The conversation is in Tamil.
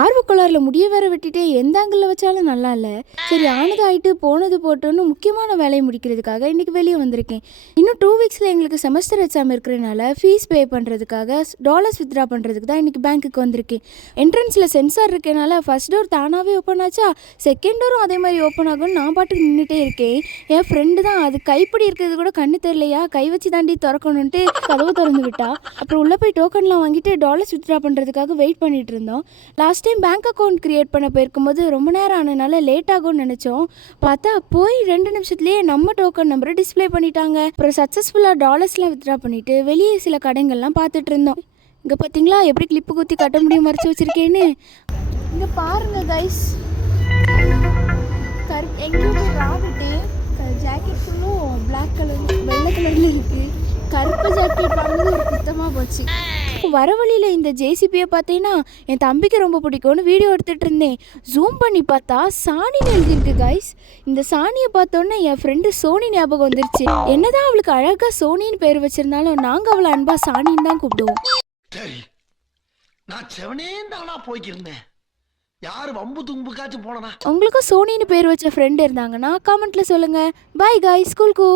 ஆர்வக்கோளாறுல முடிய வேற வெட்டிட்டு எந்த ஆங்கிளில் வச்சாலும் நல்லா இல்லை. சரி, ஆனது ஆயிட்டு போனது போட்டோன்னு முக்கியமான வேலையை முடிக்கிறதுக்காக இன்றைக்கி வெளியே வந்திருக்கேன். இன்னும் 2 வீக்ஸில் எங்களுக்கு செமஸ்டர் எக்ஸாம் இருக்கிறனால ஃபீஸ் பே பண்ணுறதுக்காக டாலர்ஸ் வித்ட்ரா பண்ணுறதுக்கு தான் இன்றைக்கி பேங்க்குக்கு வந்திருக்கேன். என்ட்ரன்ஸில் சென்சார் இருக்கனால ஃபர்ஸ்ட் டோர் தானாகவே ஓப்பன் ஆச்சா, செகண்ட் டோரும் அதே மாதிரி ஓப்பன் ஆகும்னு நான் பாட்டுக்கு நின்றுட்டே இருக்கேன். என் ஃப்ரெண்டு தான் அது கைப்பிடி இருக்கிறது கூட கண்ணு தெரியலையா, கை வச்சு தாண்டி திறக்கணுன்ட்டு கதவு திறந்து விட்டா. அப்புறம் உள்ளே போய் டோக்கன்லாம் வாங்கிட்டு டாலர்ஸ் வித்ட்ரா பண்ணுறதுக்காக வெயிட் பண்ணிட்டு இருந்தோம். Last time bank account create பண்ண போயிருக்கும்போது ரொம்ப நேரம் ஆனதுனால லேட் ஆகும்னு நினச்சோம். பார்த்தா போய் 2 நிமிஷத்துலேயே நம்ம டோக்கன் நம்பரை டிஸ்பிளே பண்ணிட்டாங்க. அப்புறம் சக்ஸஸ்ஃபுல்லாக டாலர்ஸ்லாம் வித்ட்ரா பண்ணிவிட்டு வெளியே சில கடைகள்லாம் பார்த்துட்டு இருந்தோம். இங்கே பார்த்தீங்களா எப்படி கிளிப்பு குத்தி கட்ட முடியும் மறைச்சி வச்சுருக்கேன்னு. இங்கே பாருங்க கைஸ், எங்கேயுமே ராபிட்டு ஜாக்கெட் ஃபுல்லும் பிளாக் கலர் வெள்ளை கலரில் இருக்குது. கருப்பு ஜாக்கெட் வாங்கினது ஒரு குத்தமாக போச்சு. வர வழியில் இந்த ஜேசிபியை பார்த்தீங்கன்னா என் தம்பிக்கு ரொம்ப பிடிக்கும்னு வீடியோ எடுத்துகிட்டு இருந்தேன். ஜூம் பண்ணி பார்த்தா சாணின்னு எழுதியிருக்கு கைஸ். இந்த சாணியை பார்த்தோன்னே என் ஃப்ரெண்டு சோனி ஞாபகம் வந்துருச்சு. என்னதான் அவளுக்கு அழகாக சோனின்னு பேர் வச்சிருந்தாலும் நாங்கள் அவளை அன்பா சாணின்னு தான் கூப்பிடுவோம். சரி, நான் செவனேந்தானா போய்க்கிருந்தேன். யாரு வம்பு தும்புக்காச்சும் போனா. உங்களுக்கும் சோனின்னு பேர் வச்ச ஃப்ரெண்டு இருந்தாங்கன்னா கமெண்ட்ல சொல்லுங்க. பை கைஸ், ஸ்கூல்க்கு.